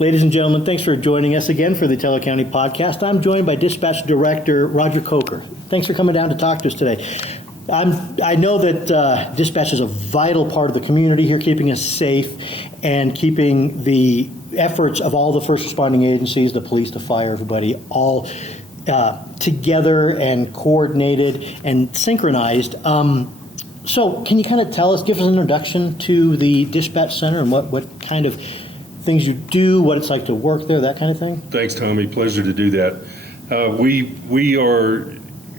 Ladies and gentlemen, thanks for joining us again for the Teller County Podcast. I'm joined by Dispatch Director Roger Coker. Thanks for coming down to talk to us today. I know that dispatch is a vital part of the community here, keeping us safe and keeping the efforts of all the first responding agencies, the police, the fire, everybody, all together and coordinated and synchronized. So can you kind of give us an introduction to the dispatch center and what kind of things you do, what it's like to work there, that kind of thing? Thanks, Tommy. Pleasure to do that. We are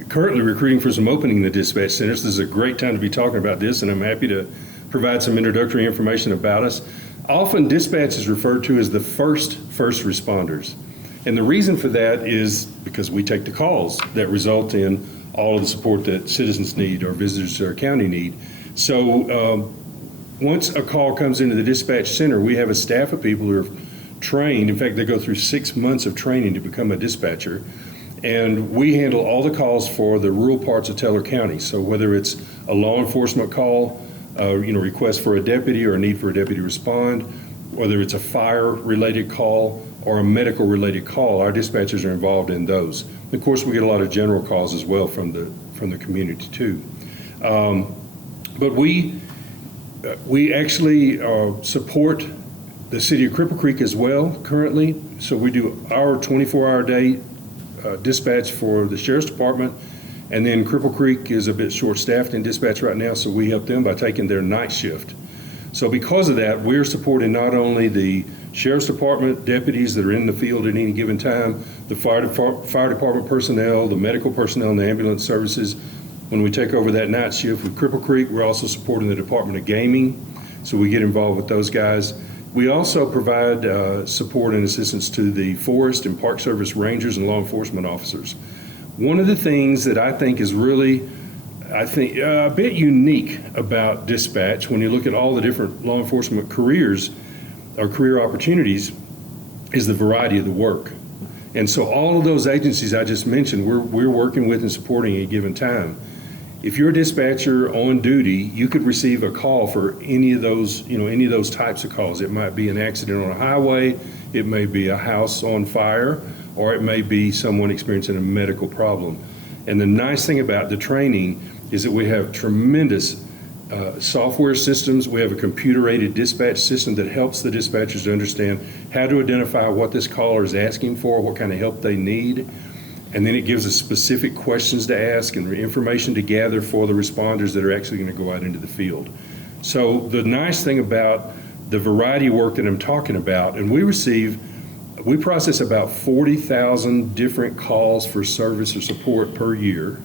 currently recruiting for some opening in the dispatch centers. This is a great time to be talking about this, and I'm happy to provide some introductory information about us. Often dispatch is referred to as the first responders. And the reason for that is because we take the calls that result in all of the support that citizens need or visitors to our county need. So once a call comes into the dispatch center, we have a staff of people who are trained. In fact, they go through 6 months of training to become a dispatcher. And we handle all the calls for the rural parts of Teller County. So whether it's a law enforcement call, request for a deputy or a need for a deputy to respond, whether it's a fire-related call or a medical-related call, our dispatchers are involved in those. Of course, we get a lot of general calls as well from the community too. But we actually support the city of Cripple Creek as well currently. So we do our 24-hour day dispatch for the sheriff's department, and then Cripple Creek is a bit short-staffed in dispatch right now, so we help them by taking their night shift. So because of that, we're supporting not only the sheriff's department deputies that are in the field at any given time, the fire department personnel, the medical personnel, and the ambulance services. When we take over that night shift with Cripple Creek, we're also supporting the Department of Gaming, so we get involved with those guys. We also provide support and assistance to the Forest and Park Service rangers and law enforcement officers. One of the things that I think is really, a bit unique about dispatch, when you look at all the different law enforcement careers or career opportunities, is the variety of the work. And so all of those agencies I just mentioned, we're working with and supporting at a given time. If you're a dispatcher on duty, you could receive a call for any of those types of calls. It might be an accident on a highway, it may be a house on fire, or it may be someone experiencing a medical problem. And the nice thing about the training is that we have tremendous software systems. We have a computer-aided dispatch system that helps the dispatchers to understand how to identify what this caller is asking for, what kind of help they need. And then it gives us specific questions to ask and information to gather for the responders that are actually going to go out into the field. So the nice thing about the variety of work that I'm talking about, and we process about 40,000 different calls for service or support per year.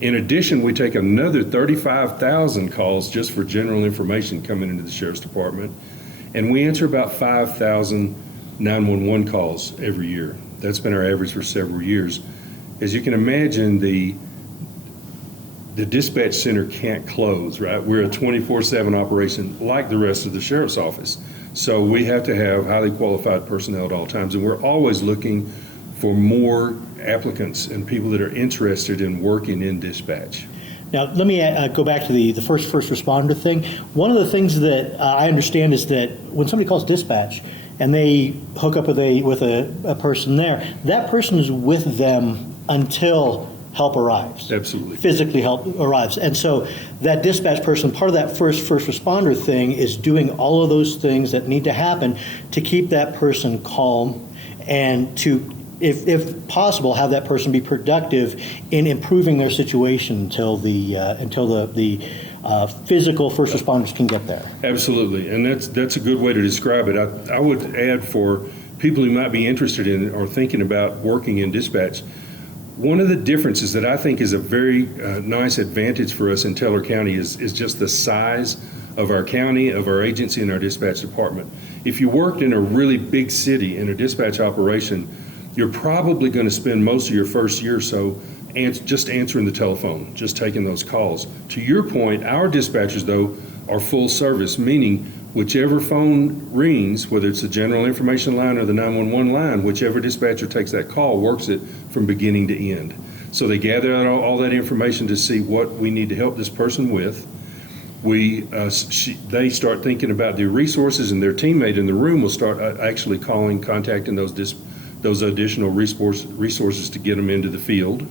In addition, we take another 35,000 calls just for general information coming into the Sheriff's Department, and we answer about 5,000 911 calls every year. That's been our average for several years. As you can imagine, the dispatch center can't close, right? We're a 24/7 operation like the rest of the sheriff's office. So we have to have highly qualified personnel at all times, and we're always looking for more applicants and people that are interested in working in dispatch. Now, let me go back to the first responder thing. One of the things that I understand is that when somebody calls dispatch and they hook up with a person there, that person is with them until help arrives. Absolutely. Physically help arrives. And so that dispatch person, part of that first responder thing is doing all of those things that need to happen to keep that person calm and to, if possible, have that person be productive in improving their situation until the physical first responders can get there. Absolutely, and that's a good way to describe it. I would add, for people who might be interested in or thinking about working in dispatch, one of the differences that I think is a very nice advantage for us in Teller County is just the size of our county, of our agency, and our dispatch department. If you worked in a really big city in a dispatch operation, you're probably going to spend most of your first year or so just answering the telephone, just taking those calls. To your point, our dispatchers, though, are full service, meaning whichever phone rings, whether it's the general information line or the 911 line, whichever dispatcher takes that call works it from beginning to end. So they gather out all that information to see what we need to help this person with. they start thinking about their resources, and their teammate in the room will start actually contacting those additional resources to get them into the field.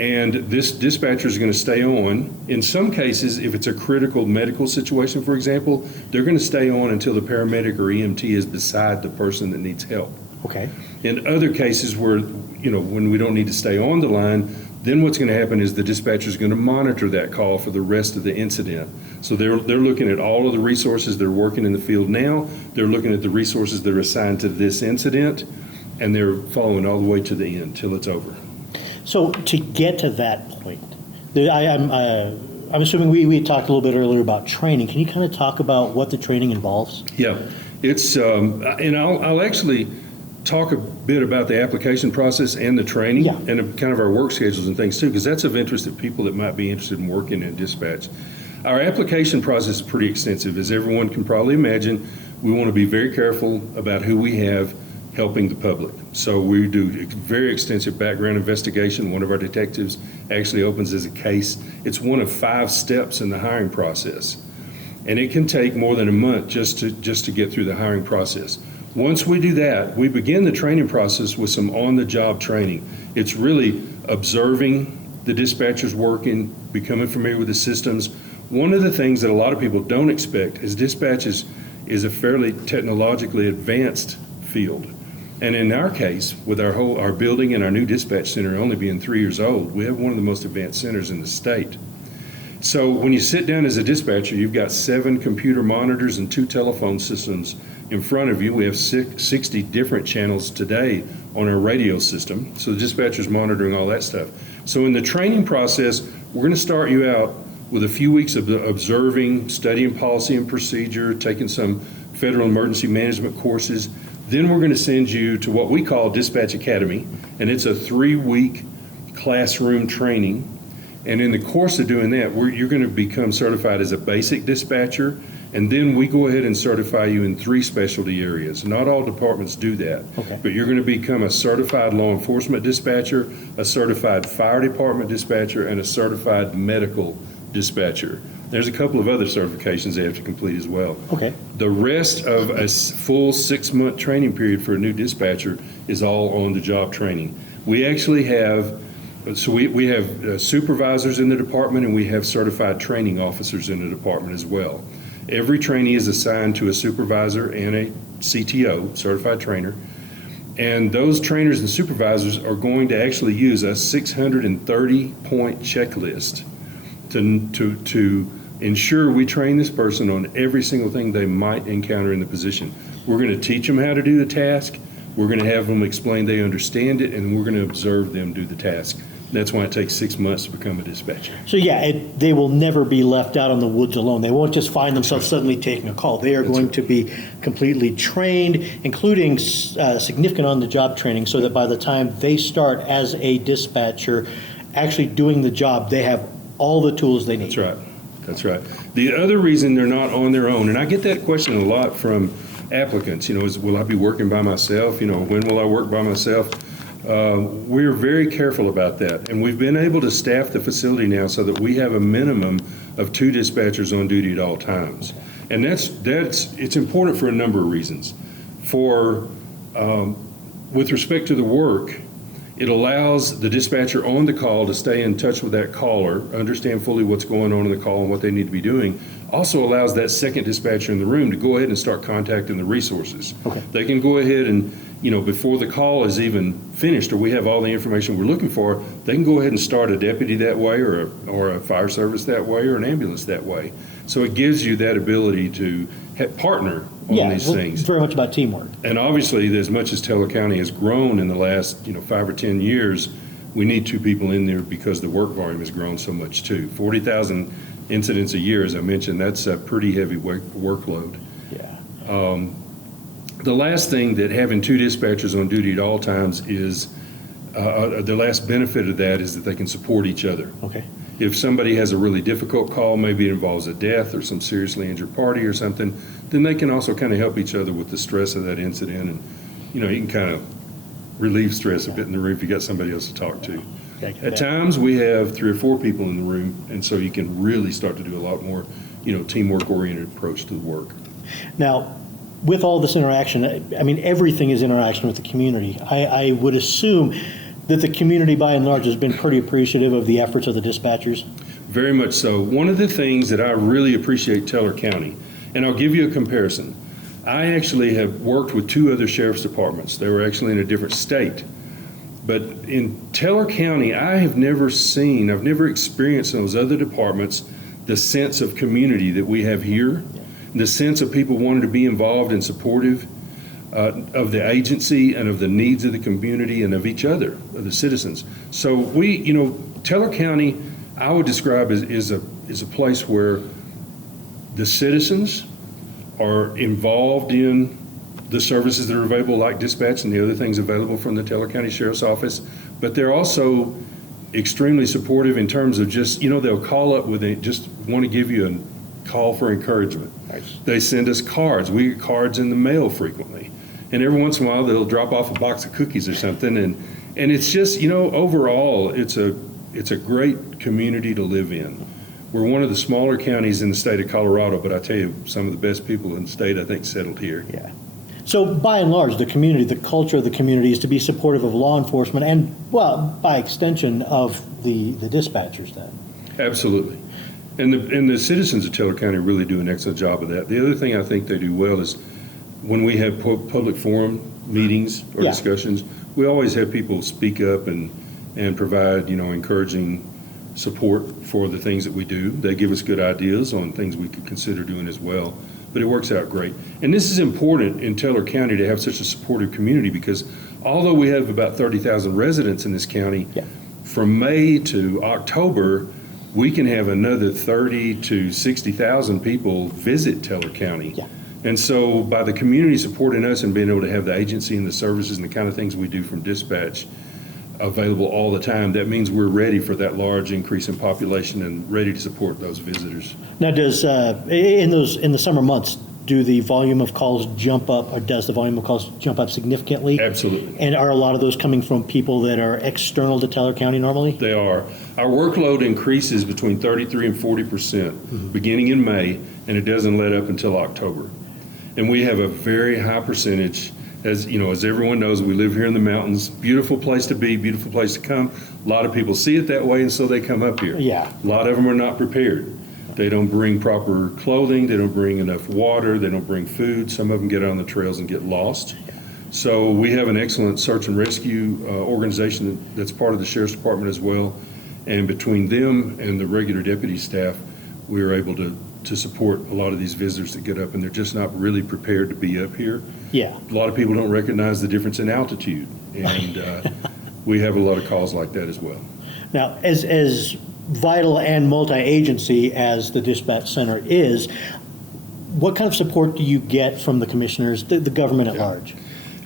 And this dispatcher is going to stay on. In some cases, if it's a critical medical situation, for example, they're going to stay on until the paramedic or EMT is beside the person that needs help. Okay. In other cases where, when we don't need to stay on the line, then what's going to happen is the dispatcher is going to monitor that call for the rest of the incident. So they're looking at all of the resources that are working in the field now. They're looking at the resources that are assigned to this incident, and they're following all the way to the end till it's over. So to get to that point, I'm assuming we talked a little bit earlier about training. Can you kind of talk about what the training involves? Yeah, it's and I'll actually talk a bit about the application process and the training, Yeah. and kind of our work schedules and things too, because that's of interest to people that might be interested in working in dispatch. Our application process is pretty extensive. As everyone can probably imagine, we want to be very careful about who we have helping the public. So we do a very extensive background investigation. One of our detectives actually opens as a case. It's one of 5 steps in the hiring process. And it can take more than a month just to get through the hiring process. Once we do that, we begin the training process with some on-the-job training. It's really observing the dispatchers working, becoming familiar with the systems. One of the things that a lot of people don't expect is dispatch is a fairly technologically advanced field. And in our case, with our building and our new dispatch center only being 3 years old, we have one of the most advanced centers in the state. So when you sit down as a dispatcher, you've got 7 computer monitors and 2 telephone systems in front of you. We have 60 different channels today on our radio system. So the dispatcher's monitoring all that stuff. So in the training process, we're going to start you out with a few weeks of observing, studying policy and procedure, taking some federal emergency management courses. Then we're going to send you to what we call Dispatch Academy, and it's a 3-week classroom training. And in the course of doing that, you're going to become certified as a basic dispatcher, and then we go ahead and certify you in 3 specialty areas. Not all departments do that, Okay. but you're going to become a certified law enforcement dispatcher, a certified fire department dispatcher, and a certified medical dispatcher. There's a couple of other certifications they have to complete as well. Okay. The rest of a full 6-month training period for a new dispatcher is all on-the-job training. We actually have, we have supervisors in the department, and we have certified training officers in the department as well. Every trainee is assigned to a supervisor and a CTO, certified trainer, and those trainers and supervisors are going to actually use a 630-point checklist to ensure we train this person on every single thing they might encounter in the position. We're going to teach them how to do the task. We're going to have them explain they understand it, and we're going to observe them do the task. That's why it takes 6 months to become a dispatcher. So yeah, they will never be left out on the woods alone. They won't just find themselves suddenly taking a call. They are going to be completely trained, including significant on-the-job training, so that by the time they start as a dispatcher, actually doing the job, they have all the tools they need. That's right. That's right. The other reason they're not on their own, and I get that question a lot from applicants, is will I be working by myself? When will I work by myself? We're very careful about that, and we've been able to staff the facility now so that we have a minimum of 2 dispatchers on duty at all times. And it's important for a number of reasons. With respect to the work, it allows the dispatcher on the call to stay in touch with that caller, understand fully what's going on in the call and what they need to be doing. Also allows that second dispatcher in the room to go ahead and start contacting the resources. Okay. They can go ahead and, before the call is even finished or we have all the information we're looking for, they can go ahead and start a deputy that way or a fire service that way or an ambulance that way. So it gives you that ability to partner on these things. It's very much about teamwork. And obviously, as much as Teller County has grown in the last 5 or 10 years, we need 2 people in there because the work volume has grown so much too. 40,000 incidents a year, as I mentioned, that's a pretty heavy workload. Yeah. The last thing that having 2 dispatchers on duty at all times is, the last benefit of that is that they can support each other. Okay. If somebody has a really difficult call, maybe it involves a death or some seriously injured party or something, then they can also kind of help each other with the stress of that incident. And, you can kind of relieve stress a bit in the room if you got somebody else to talk to. Okay, At times, we have 3 or 4 people in the room, and so you can really start to do a lot more teamwork-oriented approach to the work. Now, with all this interaction, I mean, everything is interaction with the community. I would assume that the community by and large has been pretty appreciative of the efforts of the dispatchers. Very much so. One of the things that I really appreciate Teller County, and I'll give you a comparison. I actually have worked with 2 other sheriff's departments. They were actually in a different state. But in Teller County, I've never experienced in those other departments the sense of community that we have here, the sense of people wanting to be involved and supportive of the agency and of the needs of the community and of each other, of the citizens. So Teller County, I would describe as is a place where the citizens are involved in the services that are available, like dispatch and the other things available from the Teller County Sheriff's Office, but they're also extremely supportive in terms of just, they'll call up just want to give you a call for encouragement. Nice. They send us cards. We get cards in the mail frequently. And every once in a while, they'll drop off a box of cookies or something. And it's just, overall, it's a great community to live in. We're one of the smaller counties in the state of Colorado, but I tell you, some of the best people in the state, I think, settled here. Yeah. So by and large, the community, the culture of the community is to be supportive of law enforcement and, well, by extension of the dispatchers then. Absolutely. And the citizens of Teller County really do an excellent job of that. The other thing I think they do well is when we have public forum meetings or discussions, we always have people speak up and provide, encouraging support for the things that we do. They give us good ideas on things we could consider doing as well. But it works out great. And this is important in Teller County to have such a supportive community because although we have about 30,000 residents in this county, from May to October, we can have another 30 to 60,000 people visit Teller County. Yeah. And so by the community supporting us and being able to have the agency and the services and the kind of things we do from dispatch available all the time, that means we're ready for that large increase in population and ready to support those visitors. Now, does in the summer months, do the volume of calls jump up, or does the volume of calls jump up significantly? Absolutely. And are a lot of those coming from people that are external to Teller County normally? They are. Our workload increases between 33 and 40% beginning in May, and it doesn't let up until October. And we have a very high percentage. As everyone knows, we live here in the mountains. Beautiful place to be, beautiful place to come. A lot of people see it that way, and so they come up here. Yeah. A lot of them are not prepared. They don't bring proper clothing. They don't bring enough water. They don't bring food. Some of them get on the trails and get lost. So we have an excellent search and rescue organization that's part of the Sheriff's Department as well. And between them and the regular deputy staff, we are able to support a lot of these visitors that get up, and they're just not really prepared to be up here. Yeah. A lot of people don't recognize the difference in altitude, and we have a lot of calls like that as well. Now, as vital and multi-agency as the dispatch center is, what kind of support do you get from the commissioners, the government at large?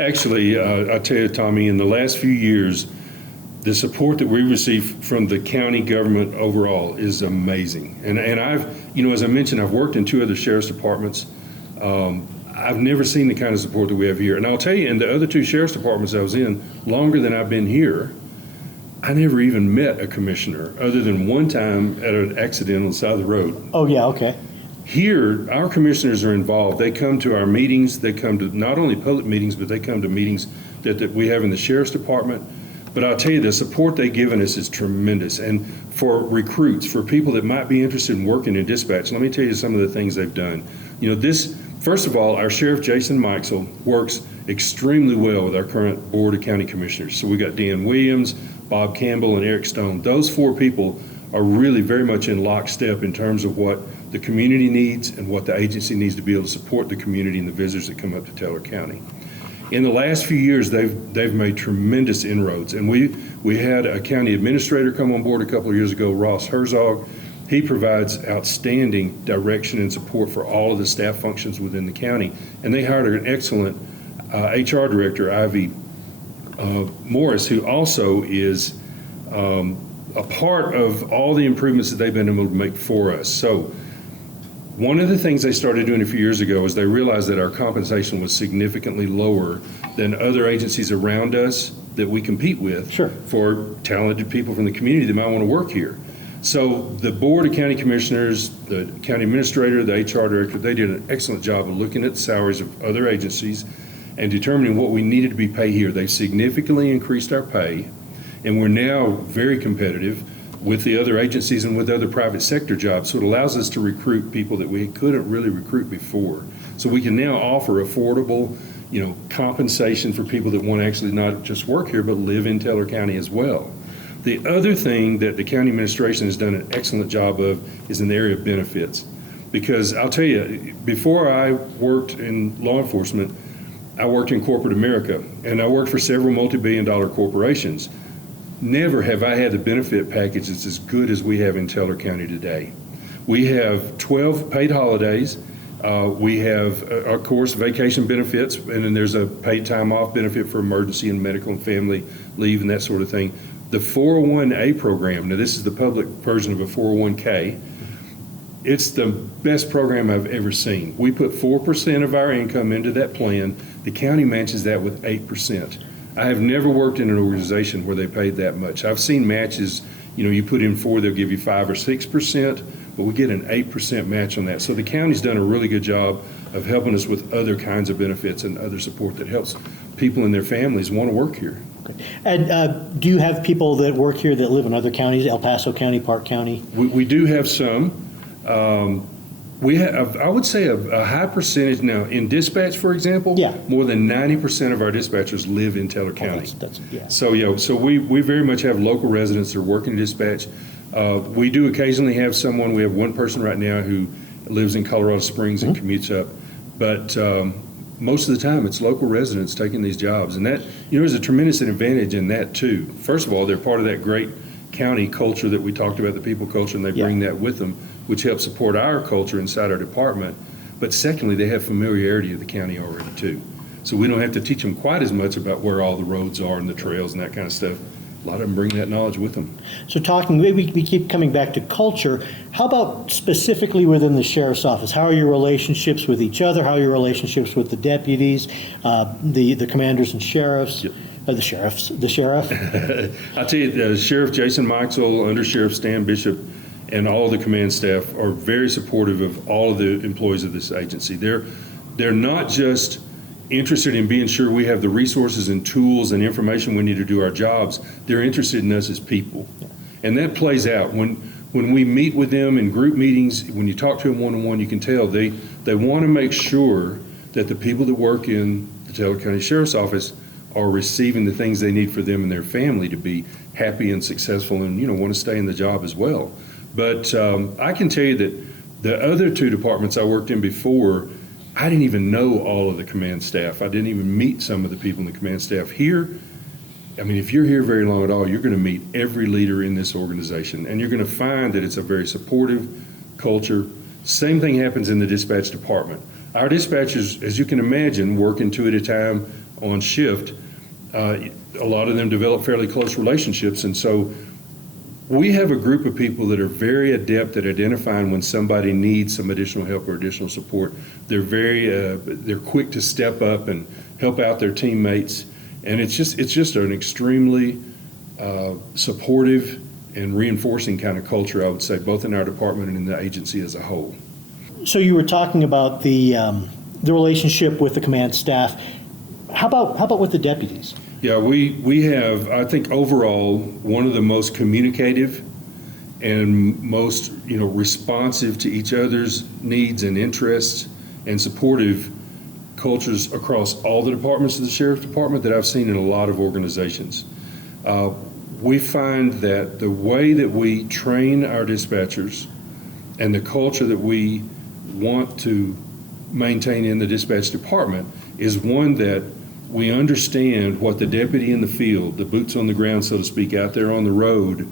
Actually, I tell you, Tommy, in the last few years, the support that we receive from the county government overall is amazing. And I've, as I mentioned, I've worked in 2 other sheriff's departments. I've never seen the kind of support that we have here. And I'll tell you, in the other 2 sheriff's departments I was in, longer than I've been here, I never even met a commissioner other than one time at an accident on the side of the road. Oh, yeah, okay. Here, our commissioners are involved. They come to our meetings. They come to not only public meetings, but they come to meetings that we have in the sheriff's department. But I'll tell you, the support they've given us is tremendous. And for recruits, for people that might be interested in working in dispatch, let me tell you some of the things they've done. First of all, our Sheriff Jason Meixel works extremely well with our current Board of County Commissioners. So we got Dan Williams, Bob Campbell, and Eric Stone. Those 4 people are really very much in lockstep in terms of what the community needs and what the agency needs to be able to support the community and the visitors that come up to Teller County. In the last few years, they've made tremendous inroads, and we had a county administrator come on board a couple of years ago, Ross Herzog. He provides outstanding direction and support for all of the staff functions within the county, and they hired an excellent HR director, Ivy Morris, who also is a part of all the improvements that they've been able to make for us. So one of the things they started doing a few years ago is they realized that our compensation was significantly lower than other agencies around us that we compete with. Sure. For talented people from the community that might want to work here. So the Board of County Commissioners, the county administrator, the HR director, they did an excellent job of looking at the salaries of other agencies and determining what we needed to be paid here. They significantly increased our pay, and we're now very competitive with the other agencies and with other private sector jobs. So it allows us to recruit people that we couldn't really recruit before. So we can now offer affordable, compensation for people that want to actually not just work here, but live in Teller County as well. The other thing that the county administration has done an excellent job of is in the area of benefits. Because I'll tell you, before I worked in law enforcement, I worked in corporate America, and I worked for several multi-billion-dollar corporations. Never have I had a benefit package that's as good as we have in Teller County today. We have 12 paid holidays. We have, of course, vacation benefits, and then there's a paid time off benefit for emergency and medical and family leave and that sort of thing. The 401A program, now this is the public version of a 401K. It's the best program I've ever seen. We put 4% of our income into that plan. The county matches that with 8%. I have never worked in an organization where they paid that much. I've seen matches, you put in 4, they'll give you 5 or 6%, but we get an 8% match on that. So the county's done a really good job of helping us with other kinds of benefits and other support that helps people and their families want to work here. And do you have people that work here that live in other counties, El Paso County, Park County? We do have some. We have, I would say, a high percentage now in dispatch, for example. Yeah. More than 90% of our dispatchers live in Teller County. Yeah. So we very much have local residents that are working dispatch. We do occasionally have someone. We have one person right now who lives in Colorado Springs and commutes up, but most of the time it's local residents taking these jobs, and that there's a tremendous advantage in that too. First of all, they're part of that great county culture that we talked about, the people culture, and they bring that with them, which helps support our culture inside our department. But secondly, they have familiarity of the county already too. So we don't have to teach them quite as much about where all the roads are and the trails and that kind of stuff. A lot of them bring that knowledge with them. So we keep coming back to culture. How about specifically within the sheriff's office? How are your relationships with each other? How are your relationships with the deputies, the commanders and sheriffs? Yep. The sheriff? I'll tell you, Sheriff Jason Meixel, Under Sheriff Stan Bishop, and all the command staff are very supportive of all of the employees of this agency. They're not just interested in being sure we have the resources and tools and information we need to do our jobs. They're interested in us as people. And that plays out. When we meet with them in group meetings, when you talk to them one-on-one, you can tell they want to make sure that the people that work in the Teller County Sheriff's Office are receiving the things they need for them and their family to be happy and successful and, want to stay in the job as well. But I can tell you that the other two departments I worked in before, I didn't even know all of the command staff. I didn't even meet some of the people in the command staff. Here, if you're here very long at all, you're going to meet every leader in this organization, and you're going to find that it's a very supportive culture. Same thing happens in the dispatch department. Our dispatchers, as you can imagine, working 2 at a time on shift, a lot of them develop fairly close relationships, and so we have a group of people that are very adept at identifying when somebody needs some additional help or additional support. They're quick to step up and help out their teammates, and it's just an extremely supportive and reinforcing kind of culture, I would say, both in our department and in the agency as a whole. So you were talking about the relationship with the command staff. How about with the deputies? Yeah, we have, I think, overall, one of the most communicative and most, responsive to each other's needs and interests and supportive cultures across all the departments of the Sheriff's Department that I've seen in a lot of organizations. We find that the way that we train our dispatchers and the culture that we want to maintain in the dispatch department is one that we understand what the deputy in the field, the boots on the ground, so to speak, out there on the road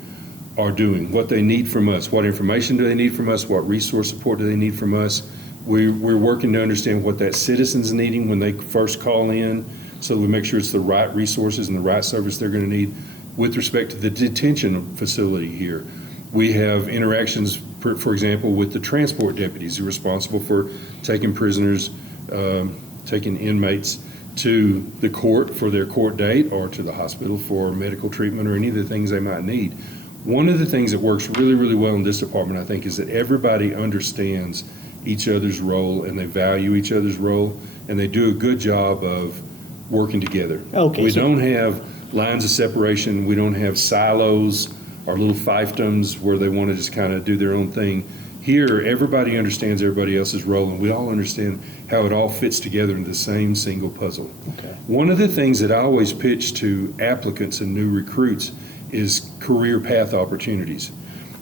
are doing, what they need from us, what information do they need from us, what resource support do they need from us. We're working to understand what that citizen's needing when they first call in, so that we make sure it's the right resources and the right service they're going to need. With respect to the detention facility here, we have interactions, for example, with the transport deputies who are responsible for taking prisoners, taking inmates to the court for their court date or to the hospital for medical treatment or any of the things they might need. One of the things that works really, really well in this department, I think, is that everybody understands each other's role and they value each other's role, and they do a good job of working together. Okay, We so- don't have lines of separation. We don't have silos or little fiefdoms where they want to just kind of do their own thing. Here, everybody understands everybody else's role, and we all understand how it all fits together in the same single puzzle. Okay. One of the things that I always pitch to applicants and new recruits is career path opportunities.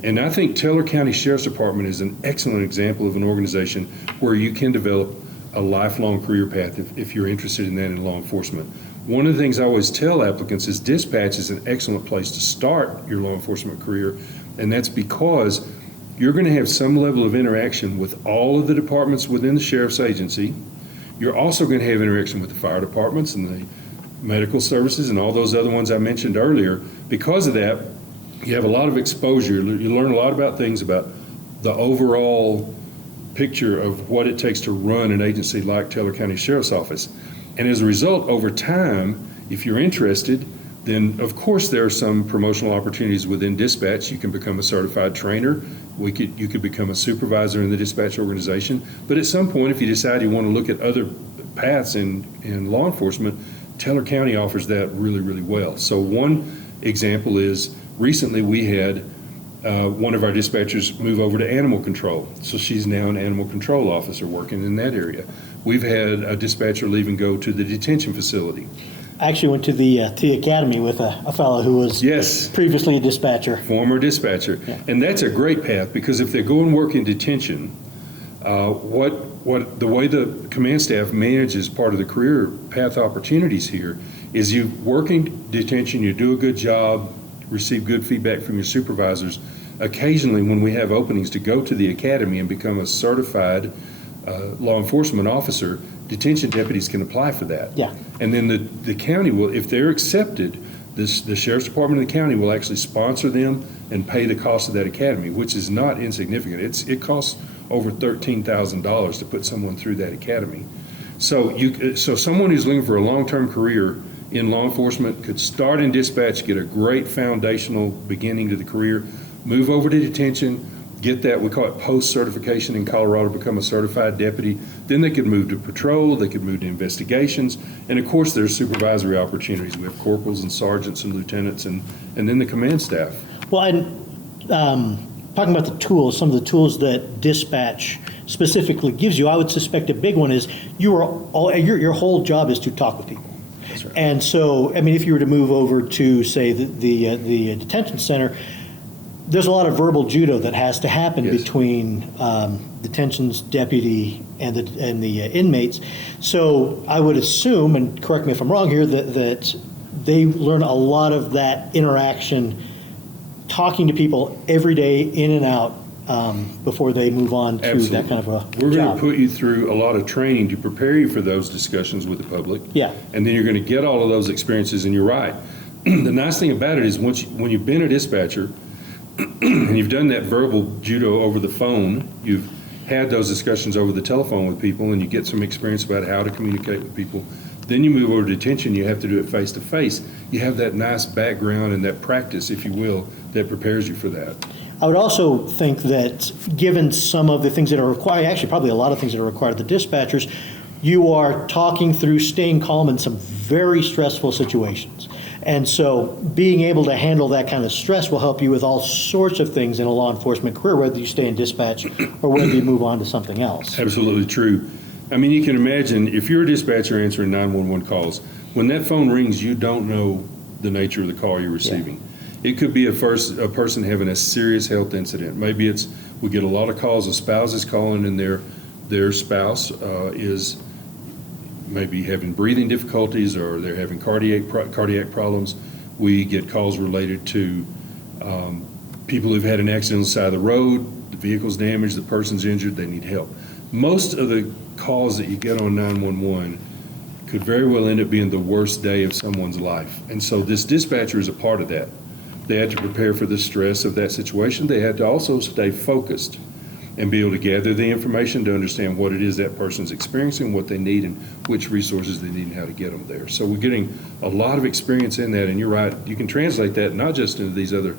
And I think Teller County Sheriff's Department is an excellent example of an organization where you can develop a lifelong career path if you're interested in that in law enforcement. One of the things I always tell applicants is dispatch is an excellent place to start your law enforcement career, and that's because you're going to have some level of interaction with all of the departments within the sheriff's agency. You're also going to have interaction with the fire departments and the medical services and all those other ones I mentioned earlier. Because of that, you have a lot of exposure. You learn a lot about things about the overall picture of what it takes to run an agency like Teller County Sheriff's Office. And as a result, over time, if you're interested, then of course there are some promotional opportunities within dispatch. You can become a certified trainer. You could become a supervisor in the dispatch organization. But at some point, if you decide you want to look at other paths in law enforcement, Teller County offers that really, really well. So one example is recently we had one of our dispatchers move over to animal control. So she's now an animal control officer working in that area. We've had a dispatcher leave and go to the detention facility. I actually went to the academy with a fellow who was Yes. previously a dispatcher. Former dispatcher. Yeah. And that's a great path, because if they go and work in detention, the way the command staff manages part of the career path opportunities here is you work in detention, you do a good job, receive good feedback from your supervisors. Occasionally, when we have openings to go to the academy and become a certified law enforcement officer, detention deputies can apply for that. Yeah. And then the county will, if they're accepted, the sheriff's department of the county will actually sponsor them and pay the cost of that academy, which is not insignificant. It costs over $13,000 to put someone through that academy. So someone who's looking for a long-term career in law enforcement could start in dispatch, get a great foundational beginning to the career, move over to detention, get that, we call it post-certification in Colorado, become a certified deputy. Then they could move to patrol, they could move to investigations, and of course there's supervisory opportunities. We have corporals and sergeants and lieutenants and then the command staff. Well, and talking about the tools, some of the tools that dispatch specifically gives you, I would suspect a big one is your whole job is to talk with people. That's right. And so, I mean, if you were to move over to, say, the detention center, there's a lot of verbal judo that has to happen Yes. between detention's deputy and the inmates. So I would assume, and correct me if I'm wrong here, that they learn a lot of that interaction, talking to people every day, in and out, before they move on to Absolutely. that kind of a We're going job. to put you through a lot of training to prepare you for those discussions with the public. Yeah. And then you're going to get all of those experiences, and you're right. The nice thing about it is when you've been a dispatcher and you've done that verbal judo over the phone, you've had those discussions over the telephone with people, and you get some experience about how to communicate with people. Then you move over to detention, you have to do it face to face. You have that nice background and that practice, if you will, that prepares you for that. I would also think that given some of the things that are required, actually probably a lot of things that are required of the dispatchers, you are talking through staying calm in some very stressful situations. And so being able to handle that kind of stress will help you with all sorts of things in a law enforcement career, whether you stay in dispatch or whether you move on to something else. Absolutely true. I mean, you can imagine if you're a dispatcher answering 911 calls, when that phone rings, you don't know the nature of the call you're receiving. It could be a person having a serious health incident. Maybe we get a lot of calls of spouses calling and their spouse is maybe having breathing difficulties or they're having cardiac problems. We get calls related to people who've had an accident on the side of the road, the vehicle's damaged, the person's injured, they need help. Most of the calls that you get on 911 could very well end up being the worst day of someone's life. And so this dispatcher is a part of that. They had to prepare for the stress of that situation. They had to also stay focused and be able to gather the information to understand what it is that person's experiencing, what they need, and which resources they need and how to get them there. So we're getting a lot of experience in that, and you're right, you can translate that not just into these other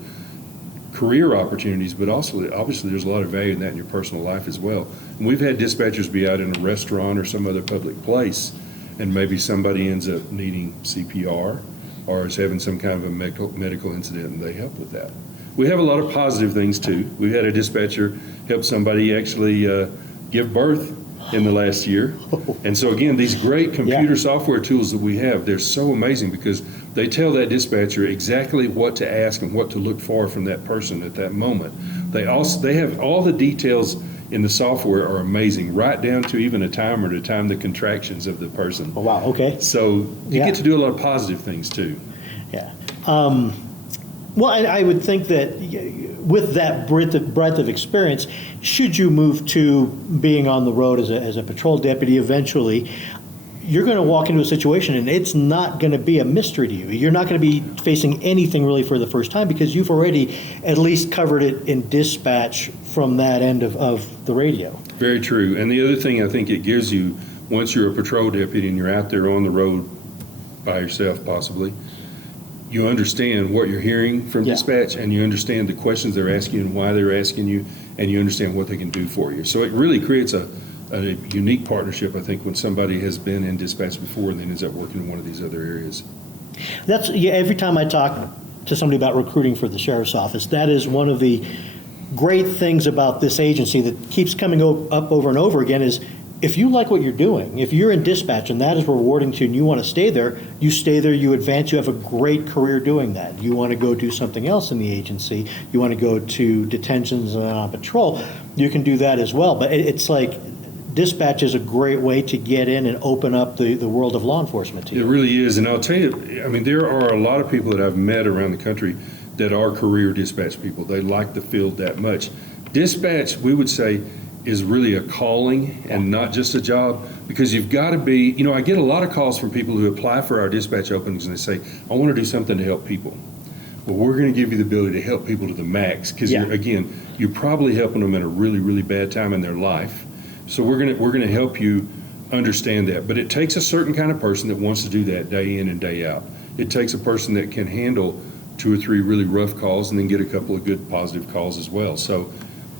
career opportunities, but also, obviously, there's a lot of value in that in your personal life as well. And we've had dispatchers be out in a restaurant or some other public place, and maybe somebody ends up needing CPR or is having some kind of a medical incident, and they help with that. We have a lot of positive things, too. We had a dispatcher help somebody actually give birth in the last year. And so, again, these great computer software tools that we have, they're so amazing because they tell that dispatcher exactly what to ask and what to look for from that person at that moment. They have all the details in the software are amazing, right down to even a timer to time the contractions of the person. Oh, wow, okay. So you get to do a lot of positive things, too. Yeah. Well, I would think that with that breadth of experience, should you move to being on the road as a patrol deputy eventually, you're going to walk into a situation and it's not going to be a mystery to you. You're not going to be facing anything really for the first time because you've already at least covered it in dispatch from that end of the radio. Very true. And the other thing I think it gives you, once you're a patrol deputy and you're out there on the road by yourself possibly, you understand what you're hearing from dispatch, and you understand the questions they're asking and why they're asking you, and you understand what they can do for you. So it really creates a unique partnership, I think, when somebody has been in dispatch before and then ends up working in one of these other areas. Every time I talk to somebody about recruiting for the sheriff's office, that is one of the great things about this agency that keeps coming up over and over again is if you like what you're doing, if you're in dispatch and that is rewarding to you and you want to stay there, you advance, you have a great career doing that. You want to go do something else in the agency, you want to go to detentions and on patrol, you can do that as well. But it's like dispatch is a great way to get in and open up the world of law enforcement to you. It really is. And I'll tell you, I mean, there are a lot of people that I've met around the country that are career dispatch people. They like the field that much. Dispatch, we would say, is really a calling and not just a job, because you've got to be, I get a lot of calls from people who apply for our dispatch openings and they say, I want to do something to help people. Well, we're going to give you the ability to help people to the max because, you're probably helping them at a really, really bad time in their life. So we're going to help you understand that. But it takes a certain kind of person that wants to do that day in and day out. It takes a person that can handle 2 or 3 really rough calls and then get a couple of good positive calls as well. So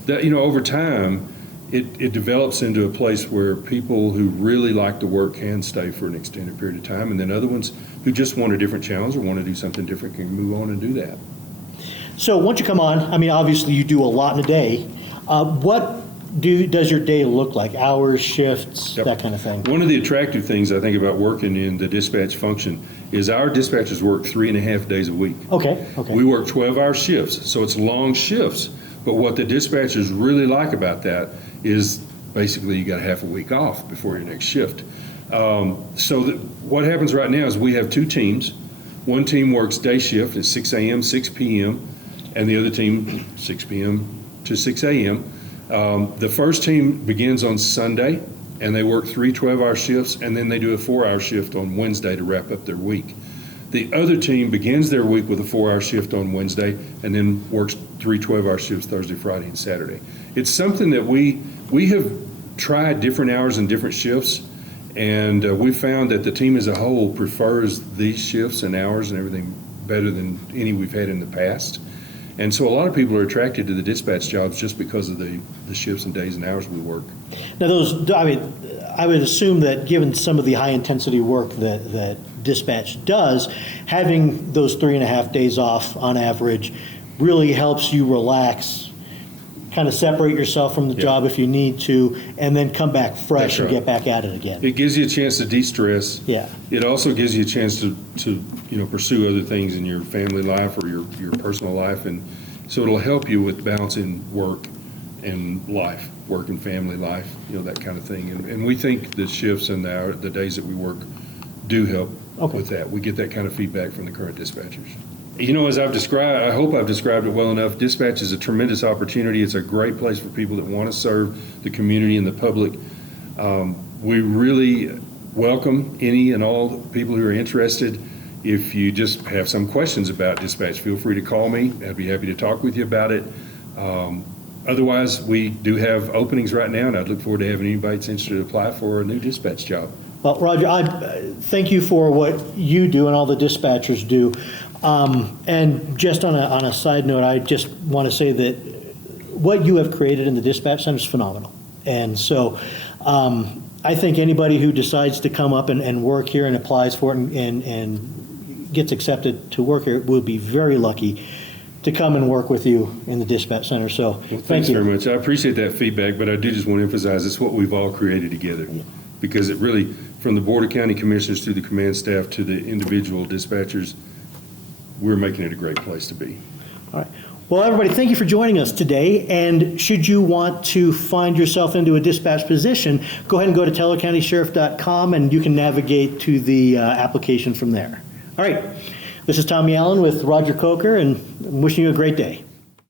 that, over time, it develops into a place where people who really like the work can stay for an extended period of time, and then other ones who just want a different challenge or want to do something different can move on and do that. So once you come on, I mean, obviously you do a lot in a day. What does your day look like? Hours, shifts, that kind of thing? One of the attractive things I think about working in the dispatch function is our dispatchers work 3.5 days a week. Okay. We work 12-hour shifts, so it's long shifts. But what the dispatchers really like about that is basically you got half a week off before your next shift. What happens right now is we have 2 teams. One team works day shift at 6 a.m., 6 p.m., and the other team 6 p.m. to 6 a.m. The first team begins on Sunday, and they work 3 12-hour shifts, and then they do a 4-hour shift on Wednesday to wrap up their week. The other team begins their week with a 4-hour shift on Wednesday and then works 3 12-hour shifts Thursday, Friday, and Saturday. It's something that we have tried different hours and different shifts, and we found that the team as a whole prefers these shifts and hours and everything better than any we've had in the past. And so a lot of people are attracted to the dispatch jobs just because of the shifts and days and hours we work. Now I would assume that given some of the high intensity work that dispatch does, having those 3.5 days off on average really helps you relax, kind of separate yourself from the job if you need to, and then come back fresh and get back at it again. It gives you a chance to de-stress. Yeah. It also gives you a chance to pursue other things in your family life or your personal life, and so it'll help you with balancing work and life, work and family life, that kind of thing. And we think the shifts and the days that we work do help with that. We get that kind of feedback from the current dispatchers. As I've described, I hope I've described it well enough, dispatch is a tremendous opportunity. It's a great place for people that want to serve the community and the public. We really welcome any and all people who are interested. If you just have some questions about dispatch, feel free to call me. I'd be happy to talk with you about it. Otherwise, we do have openings right now, and I'd look forward to having anybody that's interested to apply for a new dispatch job. Well, Roger, I thank you for what you do and all the dispatchers do. And just on a side note, I just want to say that what you have created in the dispatch center is phenomenal. And so I think anybody who decides to come up and work here and applies for it and gets accepted to work here will be very lucky to come and work with you in the dispatch center. So Well, thank thanks you. very much. I appreciate that feedback, but I do just want to emphasize it's what we've all created together. Because it really, from the Board of County Commissioners to the command staff to the individual dispatchers, we're making it a great place to be. All right. Well, everybody, thank you for joining us today. And should you want to find yourself into a dispatch position, go ahead and go to tellercountysheriff.com and you can navigate to the application from there. All right. This is Tommy Allen with Roger Coker, and I'm wishing you a great day.